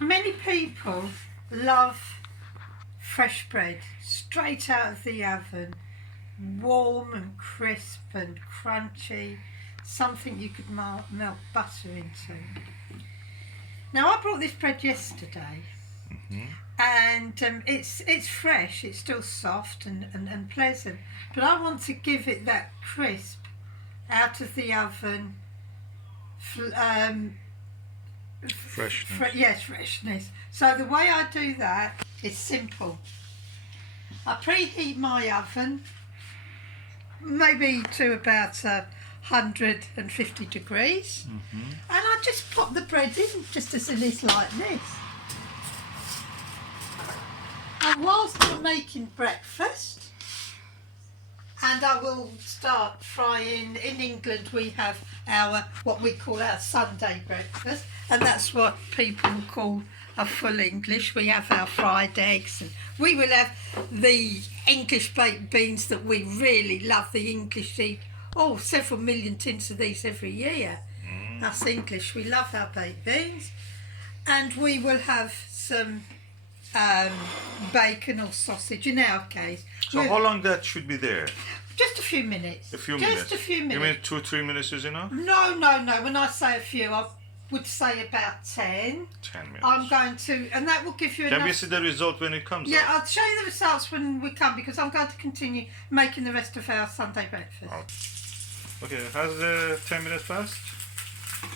many people love fresh bread straight out of the oven, warm and crisp and crunchy, something you could melt butter into. Now I brought this bread yesterday, and it's fresh, it's still soft and pleasant, but I want to give it that crisp out of the oven freshness. Freshness. So the way I do that is simple. I preheat my oven maybe to about 150 degrees, and I just pop the bread in just as it is, like this. And whilst I'm making breakfast, and I will start frying. In England we have our, what we call our Sunday breakfast, and that's what people call a full English. We have our fried eggs, and we will have the English baked beans that we really love. The English eat several million tins of these every year. Us English, we love our baked beans. And we will have some bacon or sausage in our case. So how long that should be there? Just a few minutes. A few minutes? Just a few minutes. You mean 2-3 minutes is enough? No. When I say a few, I would say about 10. 10 minutes. I'm going to, and that will give you enough. Can we see the result when it comes Yeah, out? I'll show you the results when we come, because I'm going to continue making the rest of our Sunday breakfast. Okay, has the 10 minutes passed?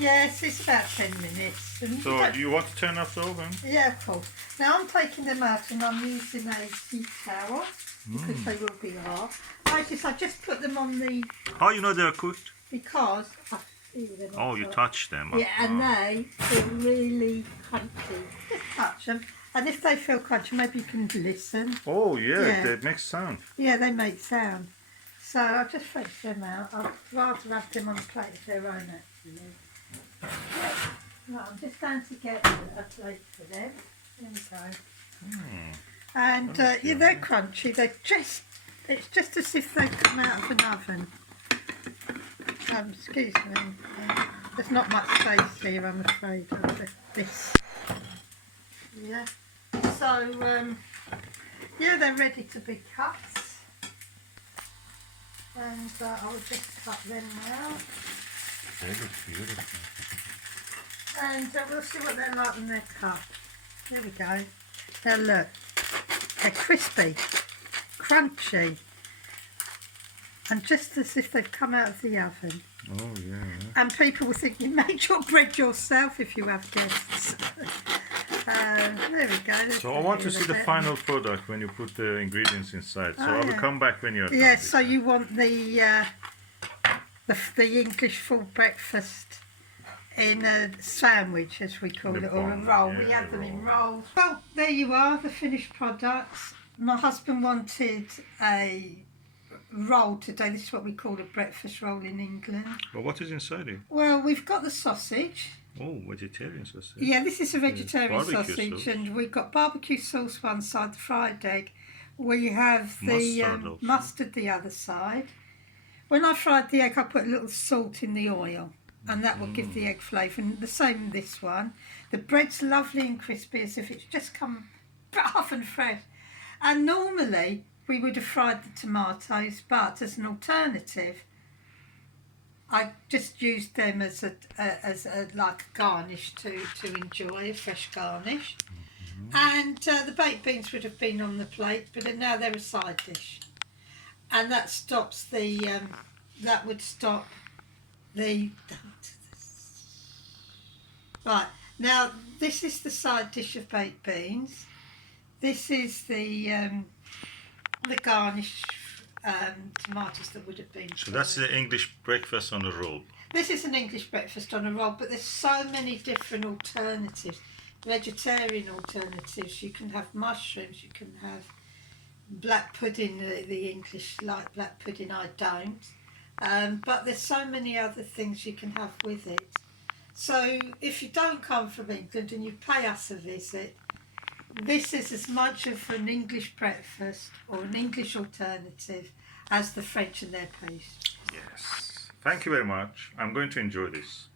Yes, it's about 10 minutes. And So do you want to turn off the oven? Yeah, of course. Now I'm taking them out and I'm using a heat towel because they will be hot. I just put them on the... How you know they're cooked? Because I feel them. Oh, you touch them. Yeah, and they feel really crunchy. Just touch them. And if they feel crunchy, maybe you can listen. Oh, yeah, Yeah. they make sound. Yeah, they make sound. So I'll just fetch them out. I'd rather have them on a plate of their own, actually. Right, I'm just going to get a plate for them. There we go. And they're crunchy. It's just as if they come out of an oven. Excuse me. There's not much space here, I'm afraid, of this. Yeah. So, they're ready to be cut. And I'll just cut them now. They look beautiful. And we'll see what they're like when they're cut. There we go. Now look, they're crispy, crunchy, and just as if they've come out of the oven. Oh, yeah. And people will think you made your bread yourself if you have guests. There we go. So I want to see the final product when you put the ingredients inside. So I will come back when you're done. Yes, so you want the English full breakfast in a sandwich, as we call it, or a roll. We have them in rolls. Well, there you are, the finished products. My husband wanted a roll today. This is what we call a breakfast roll in England. But what is inside it? Well, we've got the sausage. Oh, vegetarian sausage. Yeah, this is a vegetarian Barbecue sausage, sauce. and we've got barbecue sauce one side, the fried egg. We have the Mustard also. mustard the other side. When I fried the egg, I put a little salt in the oil, and that will give the egg flavour. And the same this one. The bread's lovely and crispy, as if it's just come rough and fresh. And normally we would have fried the tomatoes, but as an alternative, I just used them as a like a garnish to enjoy, a fresh garnish. And the baked beans would have been on the plate, but now they're a side dish. And that stops the that would stop the right. Now this is the side dish of baked beans. This is the garnish tomatoes that would have been. So that's the English breakfast on a roll. This is an English breakfast on a roll, but there's so many different alternatives, vegetarian alternatives. You can have mushrooms, you can have black pudding, the English like black pudding, I don't. But there's so many other things you can have with it. So if you don't come from England and you pay us a visit, this is as much of an English breakfast or an English alternative as the French and their pastries. Yes. Thank you very much. I'm going to enjoy this.